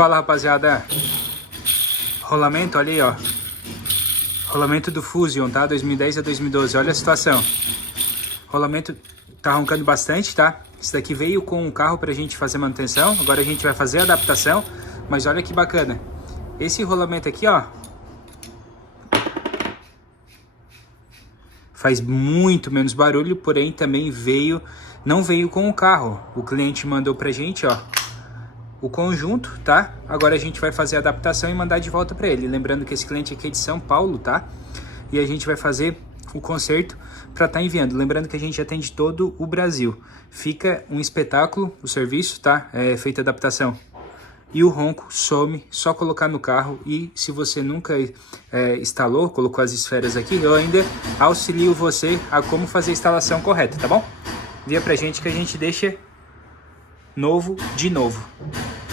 Fala, rapaziada. Rolamento ali, ó. Rolamento do Fusion, tá? 2010 a 2012. Olha a situação. Rolamento tá roncando bastante, tá? Isso daqui veio com o carro pra gente fazer manutenção. Agora a gente vai fazer a adaptação. Mas olha que bacana. Esse rolamento aqui, ó, faz muito menos barulho, porém também não veio com o carro. O cliente mandou pra gente, ó, o conjunto, tá? Agora a gente vai fazer a adaptação e mandar de volta pra ele. Lembrando que esse cliente aqui é de São Paulo, tá? E a gente vai fazer o conserto pra tá enviando. Lembrando que a gente atende todo o Brasil. Fica um espetáculo o serviço, tá? É feita a adaptação. E o ronco some, só colocar no carro. E se você nunca instalou, colocou as esferas aqui, eu ainda auxilio você a como fazer a instalação correta, tá bom? Envia pra gente que a gente deixa novo de novo.